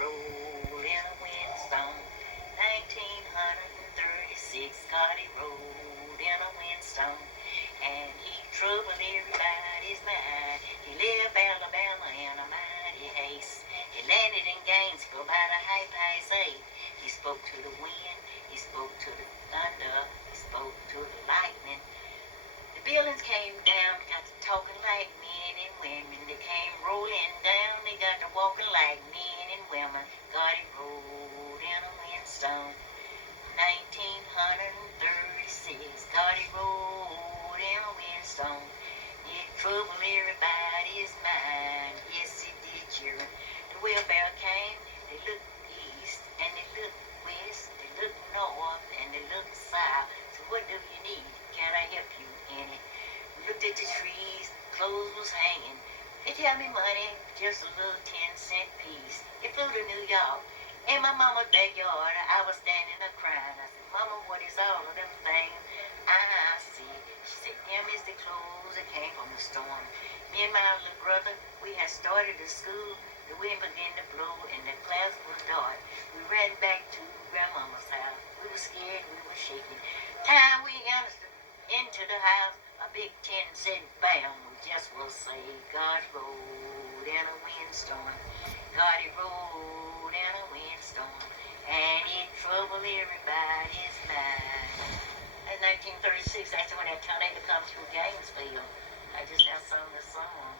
rode in a windstorm. 1936, Scotty rode in a windstorm. And he troubled everybody's mind. He left Alabama in a mighty haste. He landed in Gainesville by the 8:30. He spoke to the wind, he spoke to the thunder, he spoke to the lightning. The buildings came down, got to talking like men and women. They came rolling down, they got to walking like men and women. God, he rode in a windstorm. 1936, God, he rode in a windstorm. It troubled everybody's mind. Yes, it did, children. The wheelbarrow came, they looked east, and they looked west, they looked north, and they looked south. So what do you need? Can I help you in it? We looked at the trees, clothes was hanging. They tell me money, just a little 10-cent piece. It flew to New York. In my mama's backyard, I was standing up crying. I said, Mama, what is all of them things I see? She said, them is the clothes that came from the storm. Me and my little brother, we had started the school. The wind began to blow and the clouds were dark. We ran back to grandmama's house. We were scared, we were shaking. Time we entered into the house, a big 10-cent bam. We just will say, God rode in a windstorm. God, he rode in a windstorm. And it troubled everybody's mind. In 1936, that's when that tornado come through Gainesville. I just now sung the song.